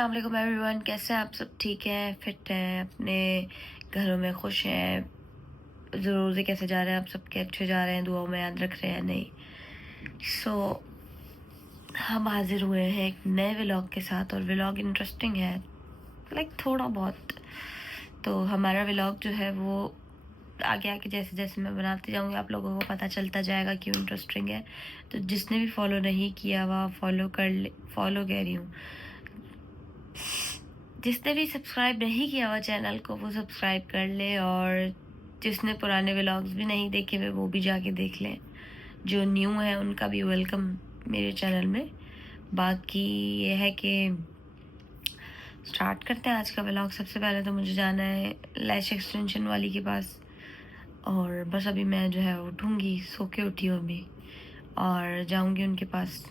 अस्सलाम वालेकुम एवरीवन, कैसे हैं आप सब? ठीक हैं, फिट हैं, अपने घरों में खुश हैं? रोज़े कैसे जा रहे हैं? आप सबके अच्छे जा रहे हैं? दुआओं में याद रख रहे हैं? नहीं। हम हाजिर हुए हैं एक नए व्लॉग के साथ और व्लॉग इंटरेस्टिंग है, थोड़ा बहुत। तो हमारा व्लॉग जो है वो आगे आगे जैसे जैसे मैं बनाती जाऊँगी आप लोगों को पता चलता जाएगा क्यों इंटरेस्टिंग है। तो जिसने भी फॉलो नहीं किया हुआ फॉलो कर ले, फॉलो कह रही हूँ, जिसने भी सब्सक्राइब नहीं किया हुआ चैनल को वो सब्सक्राइब कर ले, और जिसने पुराने व्लॉग्स भी नहीं देखे हुए वो भी जाके देख लें। जो न्यू है उनका भी वेलकम मेरे चैनल में। बाकी ये है कि स्टार्ट करते हैं आज का व्लॉग। सबसे पहले तो मुझे जाना है लैश एक्सटेंशन वाली के पास, और बस अभी मैं जो है उठूँगी, सो के उठी हूँ अभी, और जाऊँगी उनके पास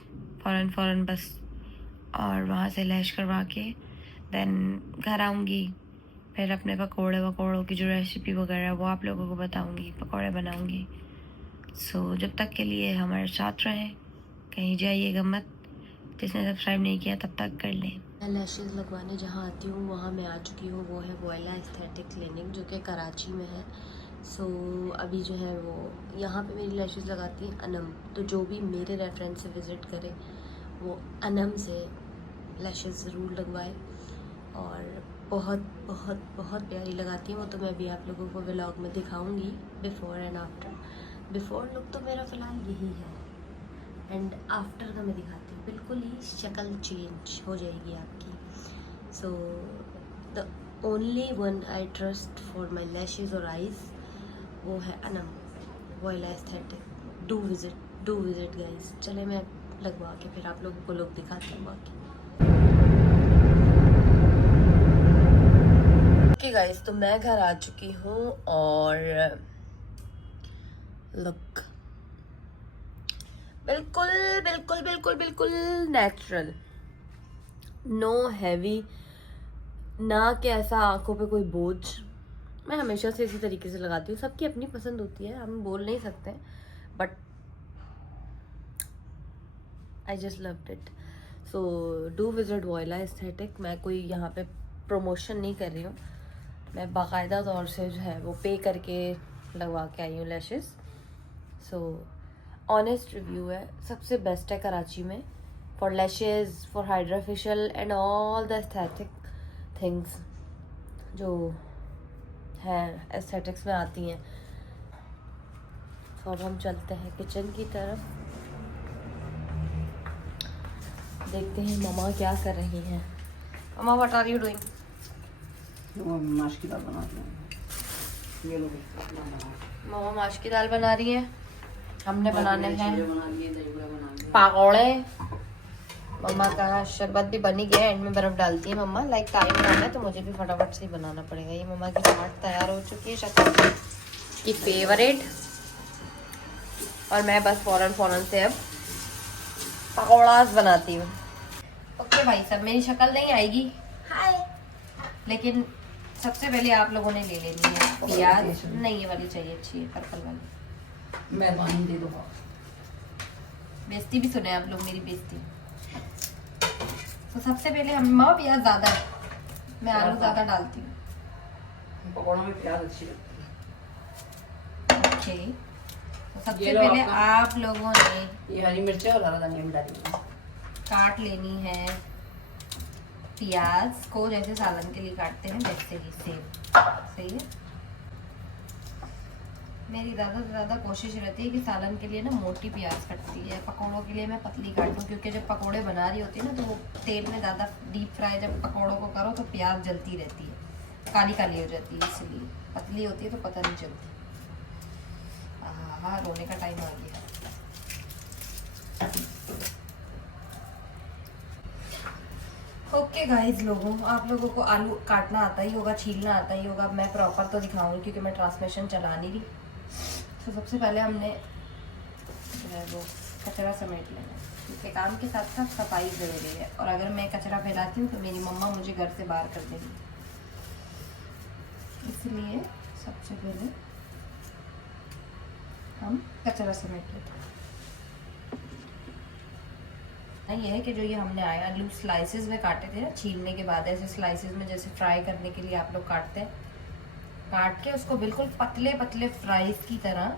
फ़ौरन बस, और वहाँ से लैश करवा के देन घर आऊँगी। फिर अपने पकौड़ों की जो रेसिपी वगैरह है वो आप लोगों को बताऊँगी, पकौड़े बनाऊँगी। जब तक के लिए हमारे साथ रहें, कहीं जाइएगा मत। जिसने सब्सक्राइब नहीं किया तब तक कर लें। मैं लैशेज़ लगवाने जहाँ आती हूँ वहाँ मैं आ चुकी हूँ, वो है वॉयला एस्थेटिक क्लिनिक जो कि कराची में है। अभी जो है वो यहाँ पे मेरी लैशेज़ लगाती हैं अनम। तो जो भी मेरे रेफरेंस से विज़िट करे वो अनम से लैशेज़ ज़रूर लगवाए, और बहुत बहुत बहुत प्यारी लगाती हैं वो। तो मैं भी आप लोगों को व्लॉग में दिखाऊंगी before and after. Before look तो मेरा फ़िलहाल यही है, एंड आफ्टर का मैं दिखाती हूँ। बिल्कुल ही शक्ल चेंज हो जाएगी आपकी। The only one I trust for my lashes और आइज़ वो है Anam voila aesthetic. Do visit guys. चले मैं लगवा के फिर आप लोगों को लोग दिखाती हूँ बाकी। ओके गाइज, तो मैं घर आ चुकी हूँ और लुक बिल्कुल बिल्कुल बिल्कुल बिल्कुल नेचुरल, नो हैवी, ना कि ऐसा आंखों पे कोई बोझ। मैं हमेशा से इसी तरीके से लगाती हूँ। सबकी अपनी पसंद होती है, हम बोल नहीं सकते, but I just loved it. Do visit voila aesthetic. मैं कोई यहाँ पे प्रमोशन नहीं कर रही हूँ, मैं बाकायदा तौर से जो है वो पे करके लगवा के आई हूँ लैशेज़। ऑनेस्ट रिव्यू है, सबसे बेस्ट है कराची में for lashes, for hydra facial and all the aesthetic things जो है एस्थेटिक्स में आती हैं। अब हम चलते हैं किचन की तरफ, देखते हैं मम्मा क्या कर रही हैं। मम्मा व्हाट आर यू डूइंग? माश की दाल बना रही हूँ। ये लो मम्मा माश की दाल बना रही है। हमने बनाने हैं पकौड़े। पकौड़े। मम्मा का शरबत भी बनी गया, एंड में बर्फ़ डालती है मम्मा। टाइम कम है तो मुझे भी फटाफट से ही बनाना पड़ेगा। ये मम्मा की चाट तैयार हो चुकी है, शक्कर की फेवरेट, और मैं बस फ़ौरन से अब पकौड़ास बनाती हूँ। ओके भाई सब, मेरी शक्ल नहीं आएगी, हाय, लेकिन सबसे पहले आप लोगों ने ले लेनी है प्याज। नहीं, ये वाली चाहिए, अच्छी है पर्पल वाली। मेहरबानी दे दो। बेइज्जती भी सुने आप लोग, मेरी बेइज्जती। तो सबसे पहले हम माँ प्याज ज़्यादा है, मैं आलू ज़्यादा डालती हूँ पकौड़ों में प्याज अच्छी लगती है। ओके, तो सबसे पहले आप लोगों ने ये हरी मिर्च और हरा धनिया भी डालेंगे। काट लेनी है प्याज को, जैसे सालन के लिए काटते हैं वैसे ही सेम। सही है। मेरी ज़्यादा से ज़्यादा कोशिश रहती है कि सालन के लिए ना मोटी प्याज कटती है, पकौड़ों के लिए मैं पतली काटूँ, क्योंकि जब पकौड़े बना रही होती है ना तो वो तेल में ज़्यादा डीप फ्राई जब पकौड़ों को करो तो प्याज जलती रहती है, काली काली हो जाती है, इसलिए पतली होती है तो पता नहीं चलती। हाँ, रोने का टाइम आ गया। ओके गाइस, आप लोगों को आलू काटना आता ही होगा, छीलना आता ही होगा। मैं प्रॉपर तो दिखाऊंगी क्योंकि मैं ट्रांसमिशन चला नहीं रही। तो सबसे पहले हमने जो है वो कचरा समेट लेना है, क्योंकि काम के साथ साथ सफाई ज़रूरी है, और अगर मैं कचरा फैलाती हूँ तो मेरी मम्मा मुझे घर से बाहर कर देगी। इसलिए सबसे पहले हम कचरा समेट लेते हैं। ये है कि जो ये हमने आलू स्लाइसेस में काटे थे ना, छीलने के बाद ऐसे स्लाइसेस में जैसे फ्राई करने के लिए आप लोग काटते हैं, काट के उसको बिल्कुल पतले पतले फ्राइज की तरह,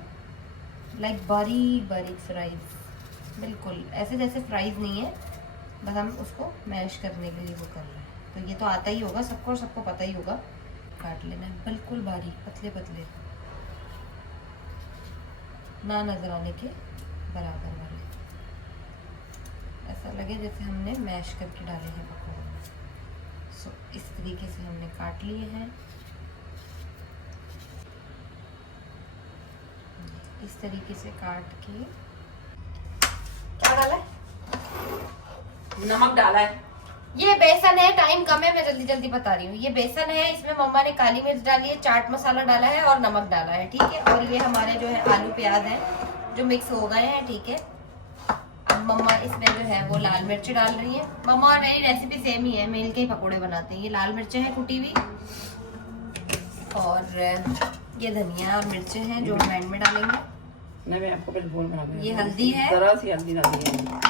लाइक बारीक बारीक फ्राइज, बिल्कुल ऐसे जैसे फ्राइज नहीं है, बस हम उसको मैश करने के लिए वो कर रहे हैं। तो ये तो आता ही होगा सबको, और सबको पता ही होगा। काट लेना है बिल्कुल बारीक, पतले पतले, ना नजर आने के बराबर वाले, ऐसा लगे जैसे हमने मैश करके डाले हैं पकौड़े में। सो इस तरीके से हमने काट लिए हैं। इस तरीके से काट के क्या डाला है? नमक डाला है। ये बेसन है, टाइम कम है, मैं जल्दी जल्दी बता रही हूँ। ये बेसन है, इसमें मम्मा ने काली मिर्च डाली है, चाट मसाला डाला है और नमक डाला है, ठीक है। और ये हमारे जो है आलू प्याज है जो मिक्स हो गए हैं, ठीक है। अब मम्मा इसमें जो है वो लाल मिर्च डाल रही है। मम्मा और मेरी रेसिपी सेम ही है, मिल के ही पकौड़े बनाते हैं। ये लाल मिर्चें हैं कुटी हुई, और ये धनिया और मिर्चें हैं जो हम एंड में डालेंगे। नहीं, मैं आपको घोल बना दूंगी। ये हल्दी है, जरा सी हल्दी डाली है।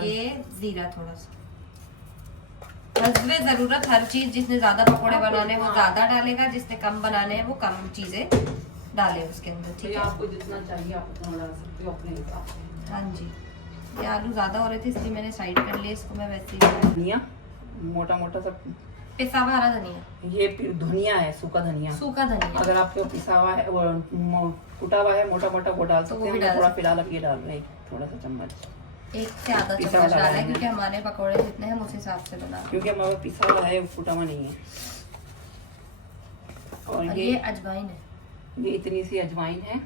ये जीरा थोड़ा सा, हस्बे जरूरत हर चीज। जिसने ज्यादा पकोड़े बनाने हैं वो ज्यादा डालेगा, जिसने कम बनाने हैं वो कम चीजें डाले उसके अंदर, ठीक है। आपको जितना चाहिए आप उतना डाल सकते हो अपने हिसाब से। हाँ जी, ये आलू ज्यादा हो रहे थे इसलिए मैंने साइड कर लिया इसको। मैं वैसे ही धनिया मोटा मोटा सा पिसा हुआ हरा धनिया, ये धनिया है, सूखा धनिया। सूखा धनिया अगर आपके पिसा हुआ है, कुटा हुआ है मोटा मोटा, वो डाल सकते हैं। थोड़ा फिलहाल अब ये डाल रहे हैं, थोड़ा सा चम्मच, एक से आधा चम्मच डाला है, क्योंकि हमारे पकौड़े जितने हैं उस हिसाब से बना, क्योंकि हमारा पिसा हुआ है, कुटा हुआ नहीं है। और ये अजवाइन है, ये इतनी सी अजवाइन है।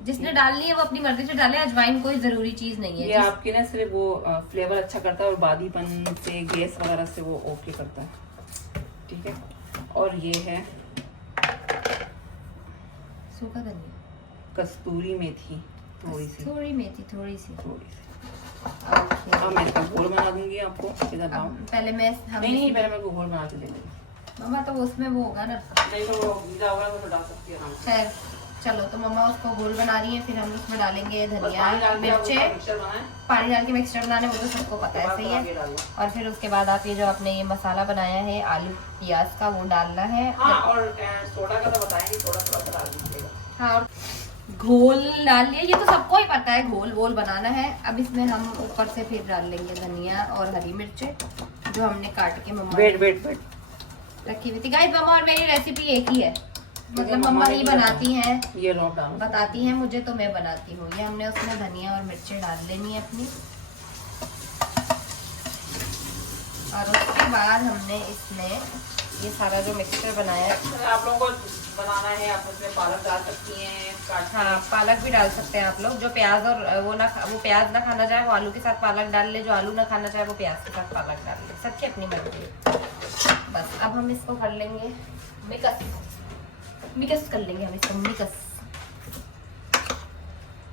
जिसने डालनी है वो अपनी मर्जी से डाले, अजवाइन कोई जरूरी चीज नहीं है। ये आपके ना सिर्फ वो फ्लेवर अच्छा करता है, और बादीपन से, गैस वगैरह से वो ओके करता है, ठीक है। और ये है सूखा धनिया, कस्तूरी मेथी, थोड़ी सी थोड़ी सी। अब मैं इसका घोल बना दूंगी आपको। इधर लाओ, पहले मैं नहीं पहले मैं घोल बना के दे दूंगी। मम्मा तो उसमें वो होगा ना, नहीं तो वो गीला होगा तो डाल सकती है आराम से। खैर चलो, तो मम्मा उसको घोल बना रही है, फिर हम उसमें डालेंगे धनिया मिर्चे, पानी डाल के मिक्सचर बनाने, वो तो सबको पता है, सही है। और फिर उसके बाद आप ये जो आपने ये मसाला बनाया है आलू प्याज का, वो डालना है। हाँ, और सोडा का तो बताएंगे, सोडा थोड़ा सा डाल दीजिएगा। हाँ, और घोल डाल लिया, ये तो सबको ही पता है, घोल वोल बनाना है। अब इसमें हम ऊपर से फिर डाल लेंगे धनिया और हरी मिर्चे जो हमने काट के मम्मा वेट रखी हुई थी। गाइस, मम्मा और मेरी रेसिपी एक ही है, मतलब मम्मा ही बनाती हैं, ये लौट डालो, बताती हैं मुझे तो मैं बनाती हूँ। ये हमने उसमें धनिया और मिर्चें डाल लेनी है अपनी, और उसके बाद हमने इसमें ये सारा जो मिक्सचर बनाया है, आप लोगों को बनाना है आप उसमें पालक डाल सकती हैं, हाँ पालक भी डाल सकते हैं आप लोग। जो प्याज और वो प्याज ना खाना चाहे वो आलू के साथ पालक डाल ले, जो आलू ना खाना चाहे वो प्याज के साथ पालक डाल ले, सबकी अपनी मर्जी है। बस अब हम इसको कर लेंगे मिक्स कर लेंगे हम इसको मिक्स,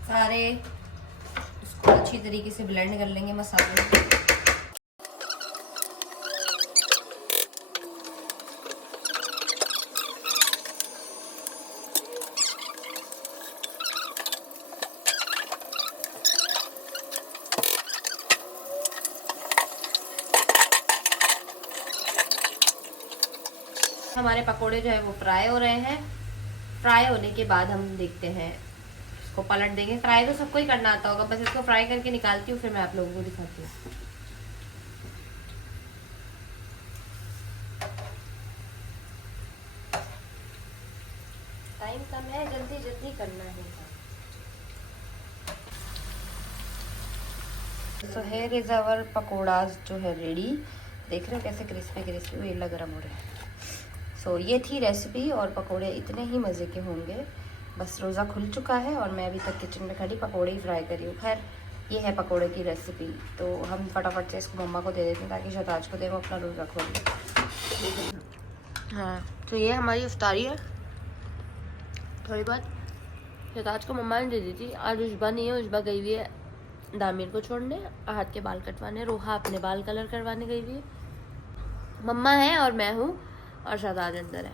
सारे इसको अच्छी तरीके से ब्लेंड कर लेंगे मसाले को। हमारे पकोड़े जो है वो फ्राई हो रहे हैं। फ्राई होने के बाद हम देखते हैं, इसको पलट देंगे। फ्राई तो सबको ही करना आता होगा, बस इसको फ्राई करके निकालती हूँ, फिर मैं आप लोगों को दिखाती हूँ। टाइम कम है, जल्दी जल्दी करना है। So here is our pakoras जो है रेडी। देख रहे हो कैसे क्रिस्पी क्रिस्पी वेला गर्म हो रहे हैं। सो ये थी रेसिपी, और पकोड़े इतने ही मज़े के होंगे। बस रोज़ा खुल चुका है और मैं अभी तक किचन में खड़ी पकोड़े ही फ्राई करी हूँ। खैर ये है पकोड़े की रेसिपी, तो हम फटाफट से इसको मम्मा को दे देते हैं ताकि शहताज को दे, वो अपना रोज़ा खोल ले। हाँ, तो ये हमारी इफ्तारी है। थोड़ी बात शहताज को मम्मा ने दे दी थी। आज उजबा नहीं है, उजबा गई हुई है दामिर को छोड़ने, हाथ के बाल कटवाने। रोहा अपने बाल कलर करवाने गई हुई है। मम्मा है और मैं हूँ, और शहताज अंदर है।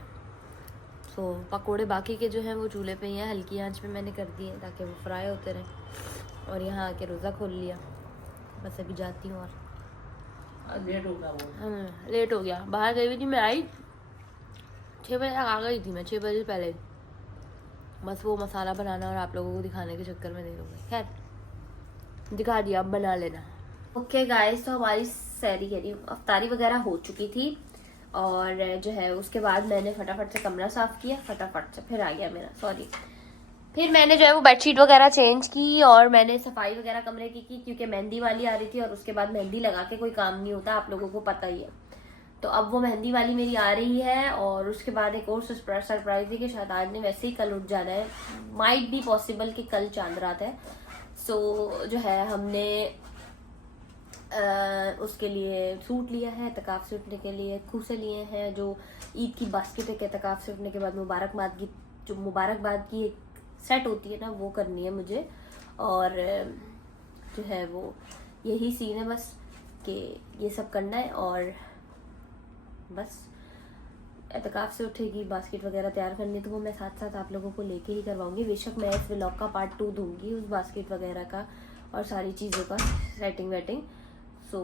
सो पकोड़े बाकी के जो हैं वो चूल्हे पे ही हैं, हल्की आंच पे मैंने कर दिए हैं ताकि वो फ्राई होते रहें। और यहाँ आके रोज़ा खोल लिया, बस अभी जाती हूँ। और लेट हो गया वो। लेट हो गया, बाहर गई हुई थी मैं, आई 6 बजे तक आ गई थी मैं, 6 बजे पहले। बस वो मसाला बनाना और आप लोगों को दिखाने के चक्कर में देर हो गई। खैर दिखा दिया, अब बना लेना। ओके गाइस, तो हमारी सैरी कह रही हूँ अफ्तारी वगैरह हो चुकी थी और जो है उसके बाद मैंने फटाफट से कमरा साफ किया, फटाफट से फिर आ गया मेरा, सॉरी, फिर मैंने जो है वो बेडशीट वगैरह चेंज की और मैंने सफाई वगैरह कमरे की क्योंकि मेहंदी वाली आ रही थी और उसके बाद मेहंदी लगा के कोई काम नहीं होता, आप लोगों को पता ही है। तो अब वो मेहंदी वाली मेरी आ रही है और उसके बाद एक और सरप्राइज है कि शायद आज ने वैसे ही कल उठ जाना है, माइट बी पॉसिबल कि कल चांद रात है। सो जो है हमने उसके लिए सूट लिया है, तकाफ से उठने के लिए खूसे लिए हैं, जो ईद की बास्केट के तकाफ से उठने के बाद मुबारकबाद की एक सेट होती है ना, वो करनी है मुझे। और जो है वो यही सीन है बस कि ये सब करना है और बस एतकाफ से उठेगी, बास्केट वगैरह तैयार करनी, तो वो मैं साथ साथ आप लोगों को लेके ही करवाऊंगी। बेशक मैं इस व्लॉग का पार्ट 2 दूंगी उस बास्केट वगैरह का और सारी चीज़ों का सेटिंग वेटिंग। सो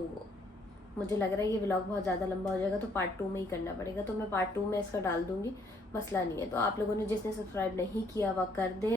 मुझे लग रहा है ये व्लॉग बहुत ज़्यादा लंबा हो जाएगा तो पार्ट 2 में ही करना पड़ेगा, तो मैं पार्ट 2 में इसका डाल दूंगी, मसला नहीं है। तो आप लोगों ने जिसने सब्सक्राइब नहीं किया वह कर दे।